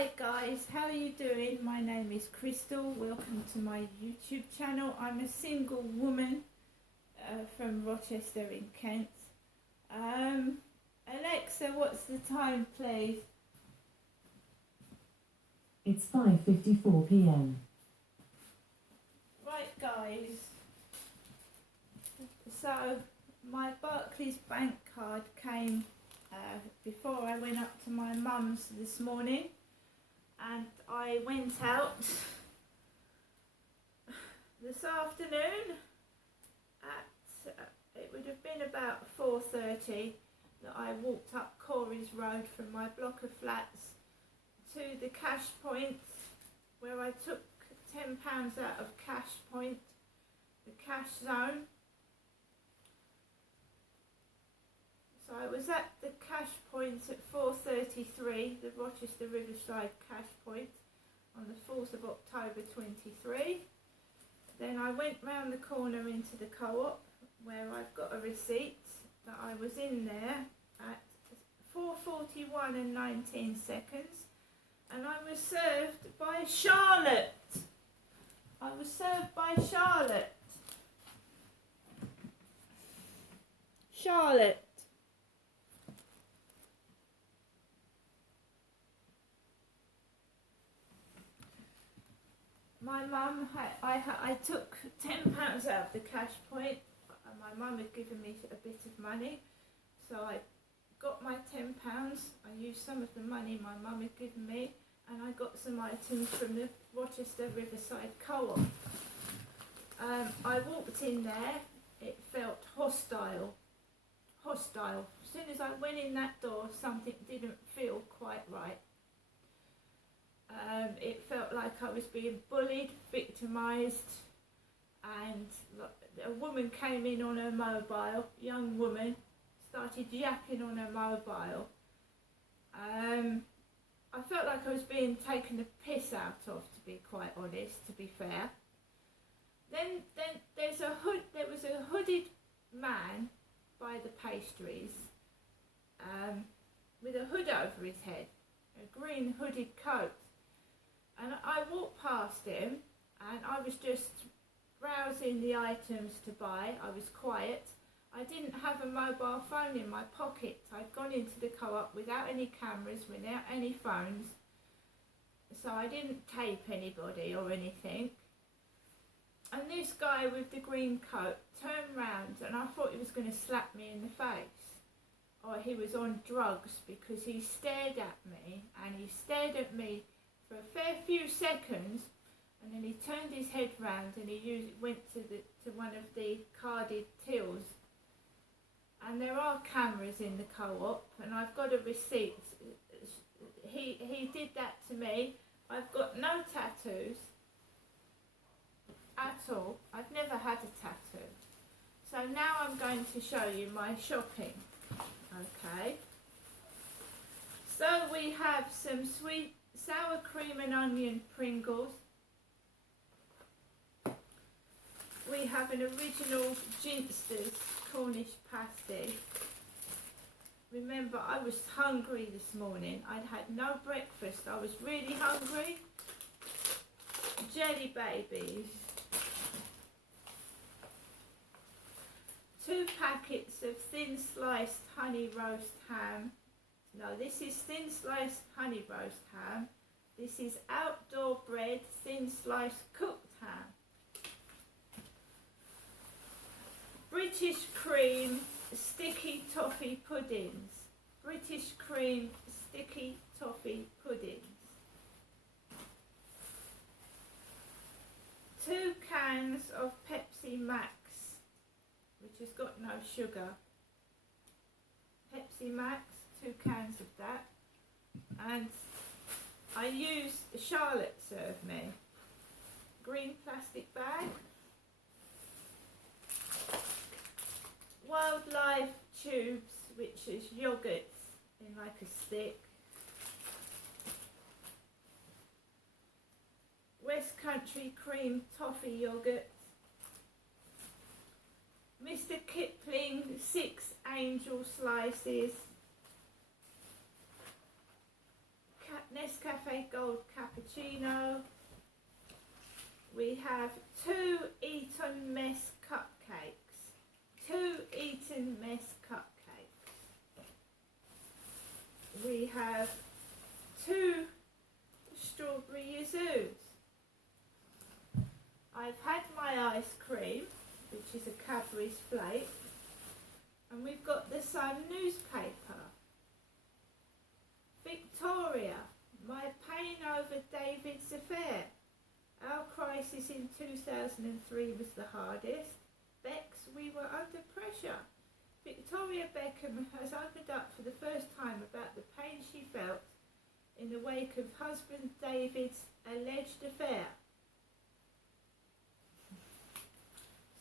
Hi guys, how are you doing? My name is Crystal. Welcome to my YouTube channel. I'm a single woman from Rochester in Kent. Alexa, what's the time, please? It's 5:54 p.m. Right guys, so my Barclays bank card came before I went up to my mum's this morning, and I went out this afternoon at it would have been about 4:30 that I walked up Corey's Road from my block of flats to the cash point where I took £10 out of cash point, the cash zone. So I was at the cash point at 4:33, the Rochester Riverside cash point, on the 4th of October 23. Then I went round the corner into the co-op where I've got a receipt that I was in there at 4:41 and 19 seconds, and I was served by Charlotte. I was served by Charlotte. Charlotte. My mum, I took £10 out of the cash point. My mum had given me a bit of money, so I got my £10. I used some of the money my mum had given me, and I got some items from the Rochester Riverside Co-op. I walked in there, it felt hostile. As soon as I went in that door, something didn't feel quite right. It felt like I was being bullied, victimised, and a woman came in on her mobile, young woman, started yapping on her mobile. I felt like I was being taken the piss out of, to be quite honest, to be fair. Then there was a hooded man by the pastries, with a hood over his head, a green hooded coat. And I walked past him, and I was just browsing the items to buy. I was quiet. I didn't have a mobile phone in my pocket. I'd gone into the co-op without any cameras, without any phones. So I didn't tape anybody or anything. And this guy with the green coat turned round, and I thought he was going to slap me in the face. Or he was on drugs, because he stared at me, and he stared at me for a fair few seconds, and then he turned his head round and he went to one of the carded tills. And there are cameras in the co-op, and I've got a receipt. He did that to me. I've got no tattoos at all. I've never had a tattoo. So now I'm going to show you my shopping. Okay. So we have some sweet sour cream and onion Pringles. We have an original Ginsters Cornish pasty. Remember, I was hungry this morning. I'd had no breakfast. I was really hungry. Jelly babies. 2 packets of thin sliced honey roast ham. No, this is thin sliced honey roast ham. This is outdoor bread, thin sliced cooked ham. British cream sticky toffee puddings. British cream sticky toffee puddings. 2 cans of Pepsi Max, which has got no sugar. Pepsi Max, 2 cans of that. And I used Charlotte served me. Green plastic bag. Wildlife tubes, which is yogurts in like a stick. West Country cream toffee yogurt. Mr. Kipling 6 angel slices. Nescafe Gold Cappuccino. We have 2 Eton Mess cupcakes. 2 Eton Mess cupcakes. We have 2 strawberry yuzus. I've had my ice cream, which is a Cadbury's flake, and we've got the Sun newspaper. Victoria, my pain over David's affair. Our crisis in 2003 was the hardest. Bex, we were under pressure. Victoria Beckham has opened up for the first time about the pain she felt in the wake of husband David's alleged affair.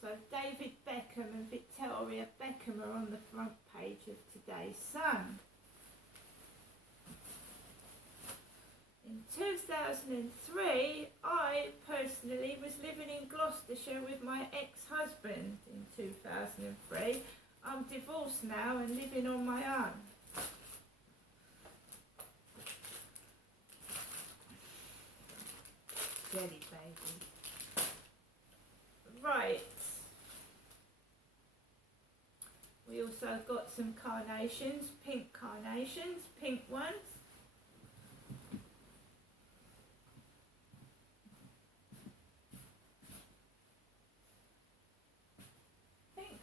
So David Beckham and Victoria Beckham are on the front page of today's Sun. In 2003, I personally was living in Gloucestershire with my ex-husband in 2003. I'm divorced now and living on my own. Jelly baby. Right. We also got some carnations, pink ones.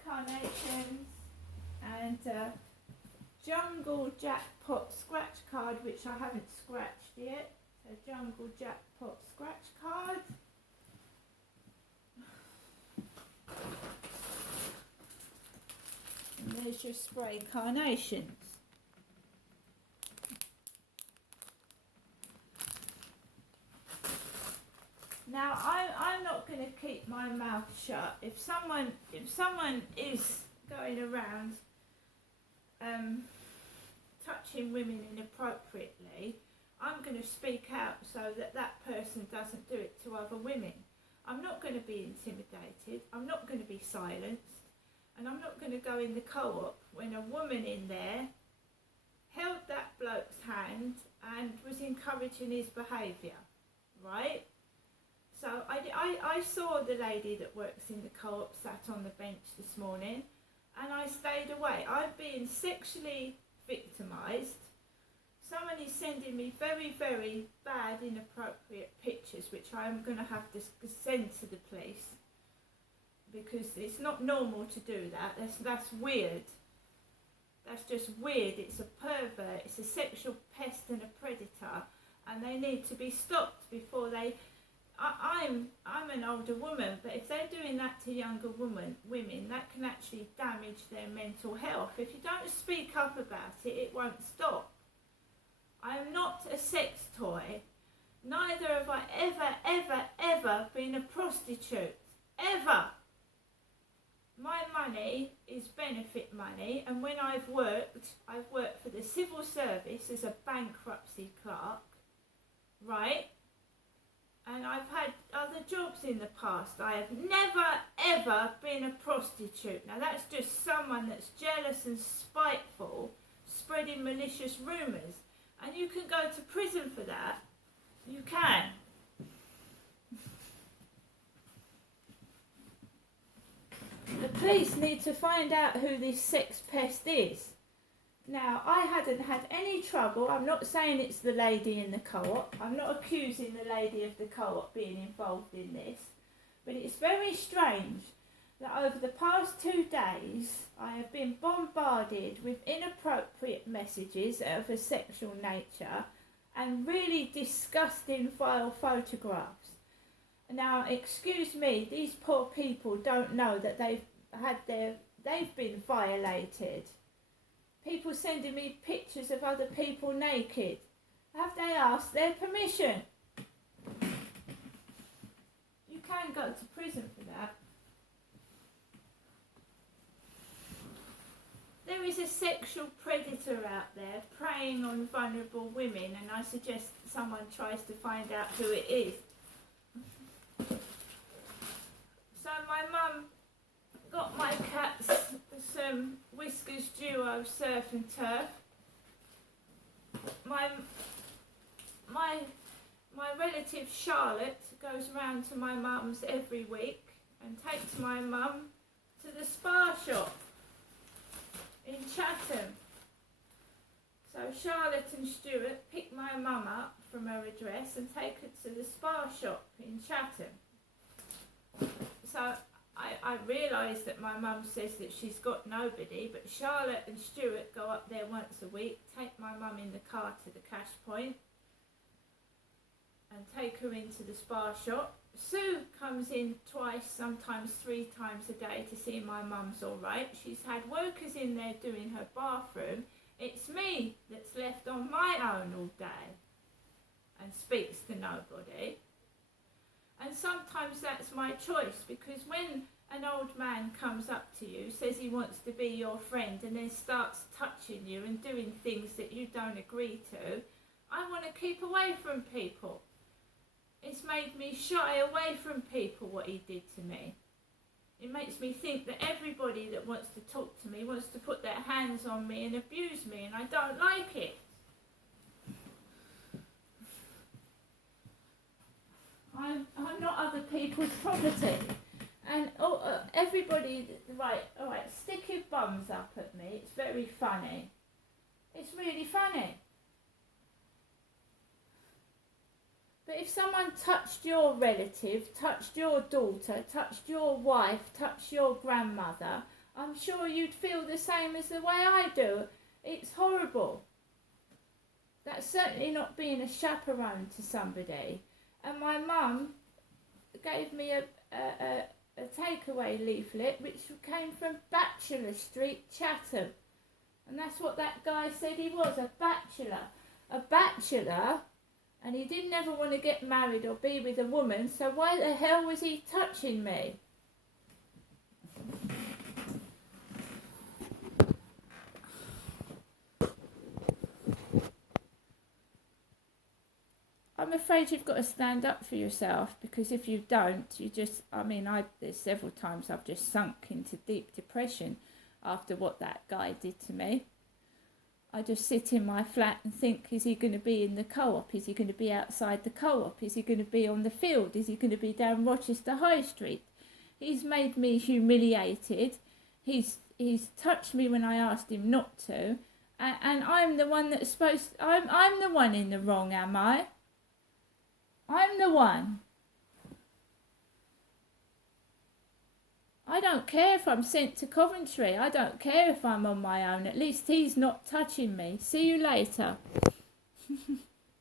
Carnations and Jungle Jackpot scratch card, which I haven't scratched yet. So Jungle Jackpot scratch card. And there's your spray carnations. Now I'm not going to keep my mouth shut. If someone is going around touching women inappropriately, I'm going to speak out so that that person doesn't do it to other women. I'm not going to be intimidated. I'm not going to be silenced, and I'm not going to go in the co-op when a woman in there held that bloke's hand and was encouraging his behaviour, right? So I saw the lady that works in the co-op sat on the bench this morning, and I stayed away. I'm being sexually victimised. Someone is sending me very, very bad, inappropriate pictures, which I am going to have to send to the police, because it's not normal to do that. That's weird. That's just weird. It's a pervert. It's a sexual pest and a predator, and they need to be stopped before they... I'm an older woman, but if they're doing that to younger women, that can actually damage their mental health. If you don't speak up about it, it won't stop. I am not a sex toy. Neither have I ever been a prostitute. Ever. My money is benefit money, and when I've worked for the civil service as a bankruptcy clerk, right? And I've had other jobs in the past. I have never, ever been a prostitute. Now that's just someone that's jealous and spiteful, spreading malicious rumours. And you can go to prison for that. You can. The police need to find out who this sex pest is. Now, I hadn't had any trouble. I'm not saying it's the lady in the co-op. I'm not accusing the lady of the co-op being involved in this. But it's very strange that over the past 2 days, I have been bombarded with inappropriate messages of a sexual nature and really disgusting vile photographs. Now, excuse me, these poor people don't know that they've been violated. People sending me pictures of other people naked. Have they asked their permission? You can go to prison for that. There is a sexual predator out there preying on vulnerable women, and I suggest someone tries to find out who it is. So my mum got my cats some Whiskers Duo Surf and Turf. My my relative Charlotte goes round to my mum's every week and takes my mum to the spa shop in Chatham. So Charlotte and Stuart pick my mum up from her address and take her to the spa shop in Chatham. So I realise that my mum says that she's got nobody, but Charlotte and Stuart go up there once a week, take my mum in the car to the cash point and take her into the spa shop. Sue comes in twice, sometimes 3 times a day to see my mum's all right. She's had workers in there doing her bathroom. It's me that's left on my own all day and speaks to nobody. And sometimes that's my choice, because when an old man comes up to you, says he wants to be your friend, and then starts touching you and doing things that you don't agree to, I want to keep away from people. It's made me shy away from people, what he did to me. It makes me think that everybody that wants to talk to me wants to put their hands on me and abuse me, and I don't like it. I'm not other people's property. And everybody, right, all right, stick your bums up at me. It's very funny. It's really funny. But if someone touched your relative, touched your daughter, touched your wife, touched your grandmother, I'm sure you'd feel the same as the way I do. It's horrible. That's certainly not being a chaperone to somebody. And my mum gave me a takeaway leaflet which came from Bachelor Street, Chatham. And that's what that guy said he was, a bachelor. A bachelor, and he didn't ever want to get married or be with a woman, so why the hell was he touching me? I'm afraid you've got to stand up for yourself, because if you don't, you just, there's several times I've just sunk into deep depression after what that guy did to me. I just sit in my flat and think, is he going to be in the co-op? Is he going to be outside the co-op? Is he going to be on the field? Is he going to be down Rochester High Street? He's made me humiliated. He's touched me when I asked him not to. And I'm the one that's I'm the one in the wrong, am I? I'm the one. I don't care if I'm sent to Coventry. I don't care if I'm on my own. At least he's not touching me. See you later.